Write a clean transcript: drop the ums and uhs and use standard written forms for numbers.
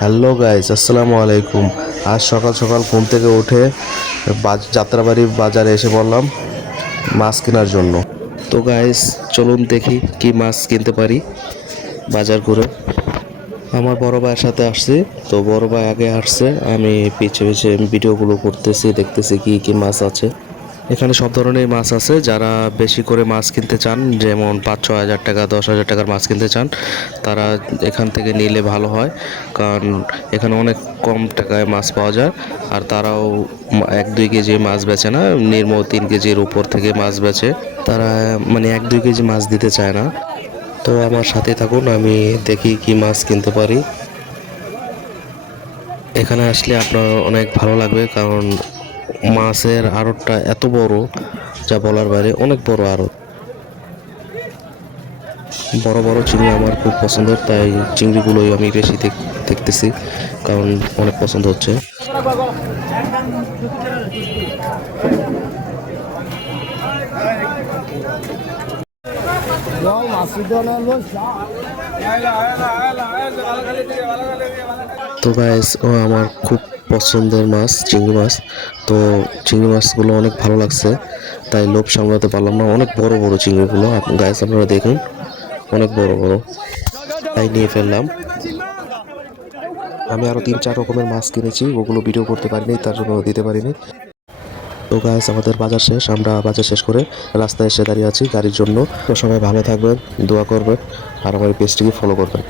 Hello guys, আসসালামু আলাইকুম। আজ সকাল সকাল ঘুম থেকে উঠে যাত্রাবাড়ি বাজারে এসে পড়লাম মাছ কেনার জন্য। তো গাইস, চলুন দেখি কি মাছ কিনতে পারি বাজার করে। আমার বড় ভাইয়ের সাথে আসছি, তো বড় ভাই আগে আসছে, আমি পিছে পিছে ভিডিওগুলো করতেছি, দেখতেছি কি কি মাছ আছে। এখানে সব ধরনের মাছ আছে। যারা বেশি করে মাছ কিনতে চান, যেমন ৫-৬ হাজার টাকা ১০ হাজার টাকার মাছ কিনতে চান, তারা এখান থেকে নিলে ভালো হয়। কারণ এখানে অনেক কম টাকায় মাছ পাওয়া যায়। আর তারাও ১-২ কেজি মাছ বেচে না, নিম্ন ৩ কেজির উপর থেকে মাছ বেচে। তারা মানে ১-২ কেজি মাছ দিতে চায় না। তো আমার সাথে থাকুন, আমি দেখি কি মাছ কিনতে পারি। এখানে আসলে আপনার অনেক ভালো লাগবে, কারণ মাছের আড়তটা এত বড়, যা বলার বাইরে, অনেক বড় আড়ত। বড় বড় চিংড়ি আমার খুব পছন্দের, তাই চিংড়িগুলোই আমি বেশি দেখতেছি, কারণ অনেক পছন্দ হচ্ছে। তো গাইস, ও আমার খুব পছন্দের মাছ চিংড়ি মাছ। তো চিংড়ি মাছগুলো অনেক ভালো লাগছে, তাই লোভ সামলাতে পারলাম না। অনেক বড় বড় চিংড়িগুলো গাইস, আপনারা দেখুন, অনেক বড় বড়, তাই নিয়ে ফেললাম। আমি আরো ৩-৪ রকমের মাছ কিনেছি, ওগুলো ভিডিও করতে পারিনি, তার জন্য দিতে পারিনি। তো গাইস, আমাদের বাজার শেষ, আমরা বাজার শেষ করে রাস্তায় এসে দাঁড়িয়ে আছি গাড়ির জন্য। তো সবাই ভালো থাকবেন, দোয়া করবেন, আর আমার পেজটিকে ফলো করবেন।